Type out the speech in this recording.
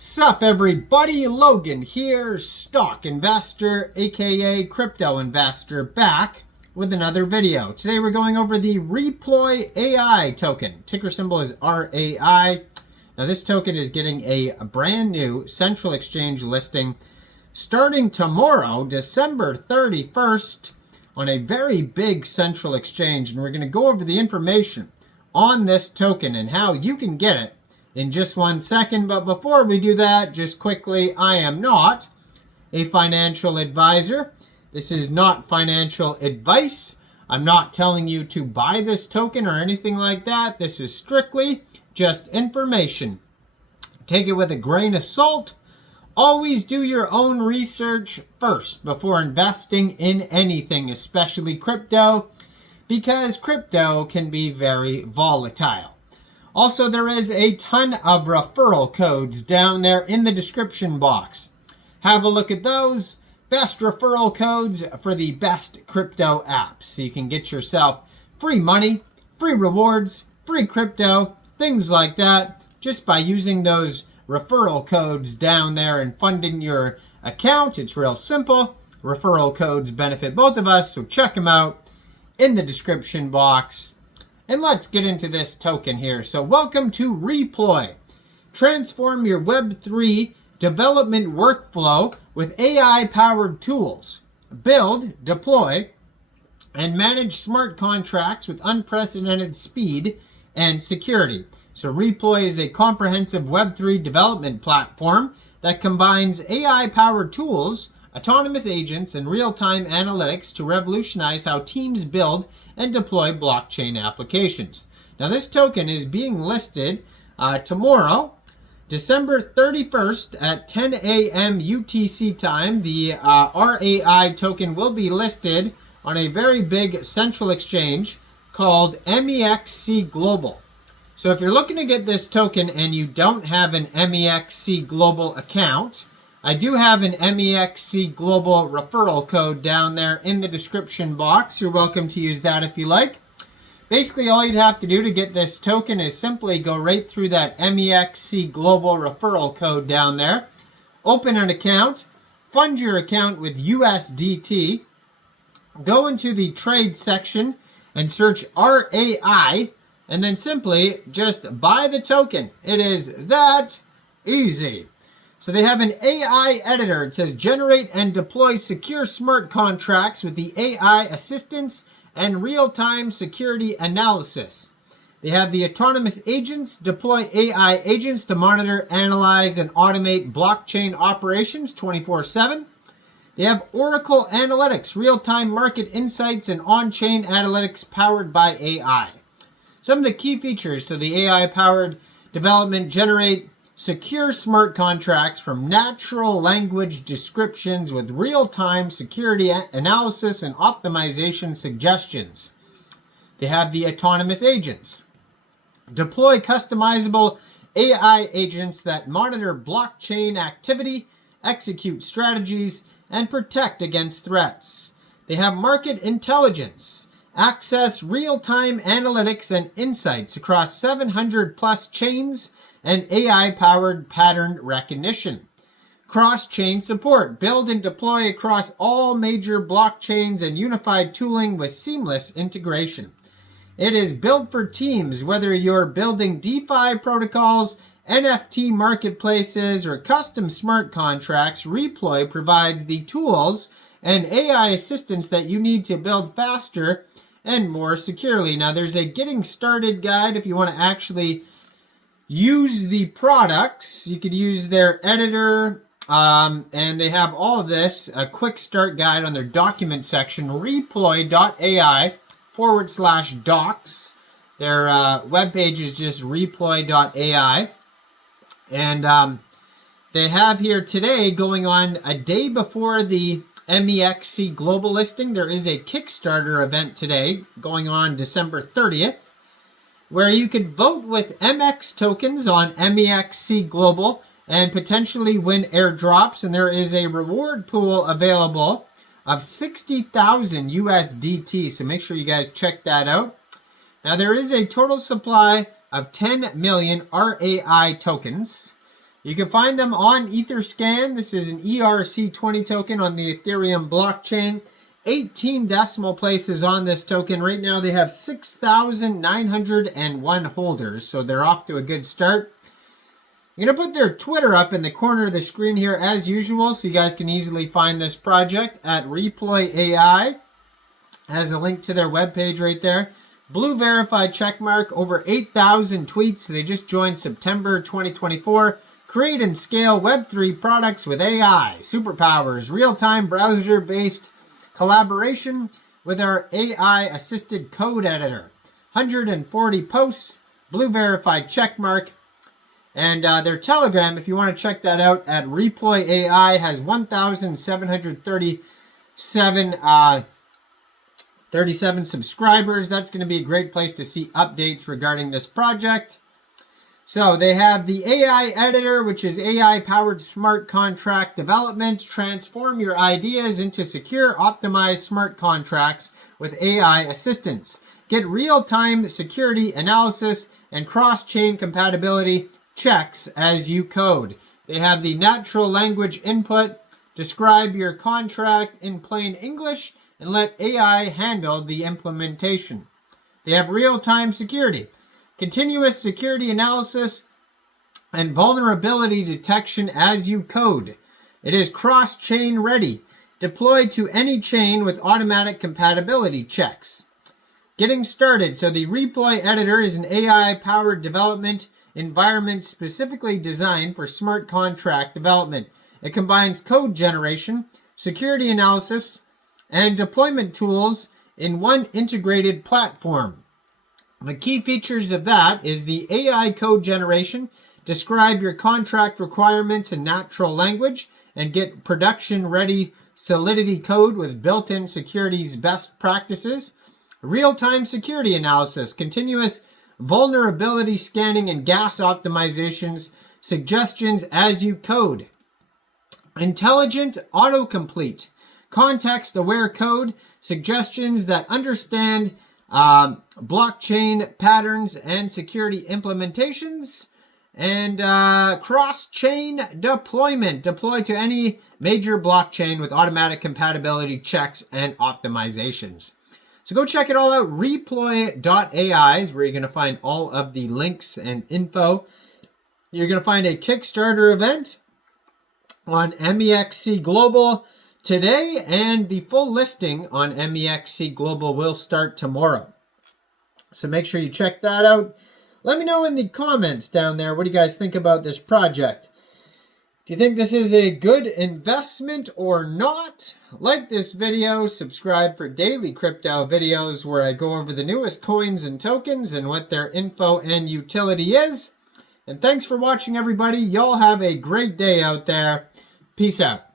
Sup everybody, Logan here, stock investor aka crypto investor, back with another video. Today we're going over the Reploy AI token. Ticker symbol is RAI. Now this token is getting a brand new central exchange listing starting tomorrow, December 31st, on a very big central exchange, and we're going to go over the information on this token and how you can get it in just 1 second. But before we do that, just quickly, I am not a financial advisor. This is not financial advice. I'm not telling you to buy this token or anything like that. This is strictly just information. Take it with a grain of salt. Always do your own research first before investing in anything, especially crypto, because crypto can be very volatile. Also, there is a ton of referral codes down there in the description box. Have a look at those. Best referral codes for the best crypto apps. So you can get yourself free money, free rewards, free crypto, things like that, just by using those referral codes down there and funding your account. It's real simple. Referral codes benefit both of us, so check them out in the description box. And let's get into this token here. So welcome to Reploy. Transform your Web3 development workflow with AI-powered tools. Build, deploy, and manage smart contracts with unprecedented speed and security. So Reploy is a comprehensive Web3 development platform that combines AI-powered tools, autonomous agents, and real-time analytics to revolutionize how teams build and deploy blockchain applications. Now this token is being listed tomorrow, December 31st at 10 a.m. UTC time. The RAI token will be listed on a very big central exchange called Mexc Global. So if you're looking to get this token and you don't have an Mexc Global account, I do have an Mexc Global referral code down there in the description box. You're welcome to use that if you like. Basically, all you'd have to do to get this token is simply go right through that Mexc Global referral code down there. Open an account, fund your account with USDT, go into the trade section and search RAI, and then simply just buy the token. It is that easy. So they have an AI editor. It says generate and deploy secure smart contracts with the AI assistance and real-time security analysis. They have the autonomous agents, deploy AI agents to monitor, analyze, and automate blockchain operations 24/7. They have Oracle Analytics, real-time market insights, and on-chain analytics powered by AI. Some of the key features, so the AI-powered development generate secure smart contracts from natural language descriptions with real-time security analysis and optimization suggestions. They have the autonomous agents. Deploy customizable AI agents that monitor blockchain activity, execute strategies, and protect against threats. They have market intelligence. Access real-time analytics and insights across 700 plus chains and AI-powered pattern recognition. Cross-chain support. Build and deploy across all major blockchains and unified tooling with seamless integration. It is built for teams, whether you're building DeFi protocols, NFT marketplaces, or custom smart contracts. Reploy provides the tools and AI assistance that you need to build faster and more securely. Now, there's a getting started guide if you want to actually use the products. You could use their editor, and they have all of this, a quick start guide on their document section, reploy.ai/docs. Their webpage is just reploy.ai. And they have here today, going on a day before the Mexc Global listing, there is a Kickstarter event today going on December 30th, where you could vote with MX tokens on Mexc Global and potentially win airdrops. And there is a reward pool available of 60,000 USDT. So make sure you guys check that out. Now there is a total supply of 10 million RAI tokens. You can find them on Etherscan. This is an ERC20 token on the Ethereum blockchain. 18 decimal places on this token. Right now they have 6,901 holders, so they're off to a good start. I'm going to put their Twitter up in the corner of the screen here as usual, so you guys can easily find this project at Reploy AI. Has a link to their webpage right there. Blue verified checkmark, over 8,000 tweets. They just joined September 2024. Create and scale Web3 products with AI, superpowers, real-time browser-based collaboration with our AI-assisted code editor. 140 posts, blue verified checkmark. And their Telegram, if you want to check that out, at Reploy AI, has 1,737 subscribers. That's going to be a great place to see updates regarding this project. So they have the AI editor, which is AI-powered smart contract development. Transform your ideas into secure, optimized smart contracts with AI assistance. Get real-time security analysis and cross-chain compatibility checks as you code. They have the natural language input. Describe your contract in plain English and let AI handle the implementation. They have real-time security, continuous security analysis, and vulnerability detection as you code. It is cross-chain ready, deployed to any chain with automatic compatibility checks. Getting started. So the Reploy editor is an AI-powered development environment specifically designed for smart contract development. It combines code generation, security analysis, and deployment tools in one integrated platform. The key features of that is the AI code generation. Describe your contract requirements in natural language and get production-ready Solidity code with built-in securities best practices. Real-time security analysis, continuous vulnerability scanning and gas optimizations, suggestions as you code. Intelligent autocomplete, context-aware code, suggestions that understand blockchain patterns and security implementations, and cross-chain deployment, deploy to any major blockchain with automatic compatibility checks and optimizations. So go check it all out. Reploy.ai is where you're going to find all of the links and info. You're going to find a Kickstarter event on Mexc Global today, and the full listing on Mexc Global will start tomorrow. So make sure you check that out. Let me know in the comments down there, what do you guys think about this project? Do you think this is a good investment or not? Like this video, subscribe for daily crypto videos where I go over the newest coins and tokens and what their info and utility is. And thanks for watching, everybody. Y'all have a great day out there. Peace out.